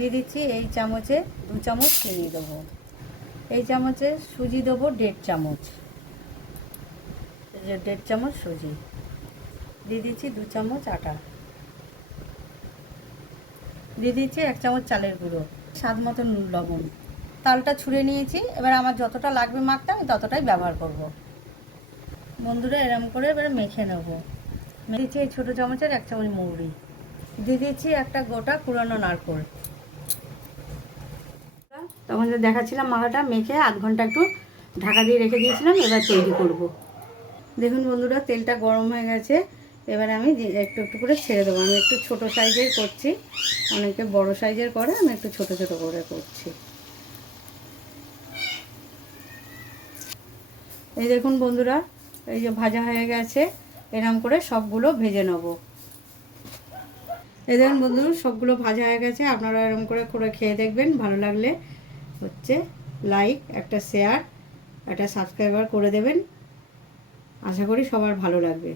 দিয়ে দিচ্ছি এই চামচে 2 চামচ চিনি দেবো, এই চামচে সুজি দেবো 1.5 চামচ, এই যে 1.5 চামচ সুজি দিয়ে দিচ্ছি, 2 চামচ আটা দিয়ে দিচ্ছি, 1 চামচ চালের গুঁড়ো, স্বাদ মতো লবণ। তালটা ছুঁড়ে নিয়েছি, এবার আমার যতটা লাগবে মাখতে আমি ততটাই ব্যবহার করব। বন্ধুরা এরম করে এবারে মেখে নেব। দিচ্ছি এই ছোটো চামচের 1 চামচ মৌরি, দিয়ে দিচ্ছি একটা গোটা কুড়ানো নারকেল। তখন যে দেখাচ্ছিলাম মাখাটা মেখে আধ ঘন্টা একটু ঢাকা দিয়ে রেখে দিয়েছিলাম, এবার তৈরি করব। দেখুন বন্ধুরা তেলটা গরম হয়ে গেছে, এবার আমি একটু একটু করে ছেড়ে দেবো। আমি একটু ছোট সাইজের করছি, অনেকে বড় সাইজের করে, আমি একটু ছোট ছোট করে করছি। এই দেখুন বন্ধুরা, এই যে ভাজা হয়ে গেছে, এরকম করে সবগুলো ভেজে নেব। এই দেখুন বন্ধুরা সবগুলো ভাজা হয়ে গেছে, আপনারা এরকম করে করে খেয়ে দেখবেন। ভালো লাগলে হচ্ছে লাইক, একটা শেয়ার, একটা সাবস্ক্রাইবার করে দেবেন। আশা করি সবার ভালো লাগবে।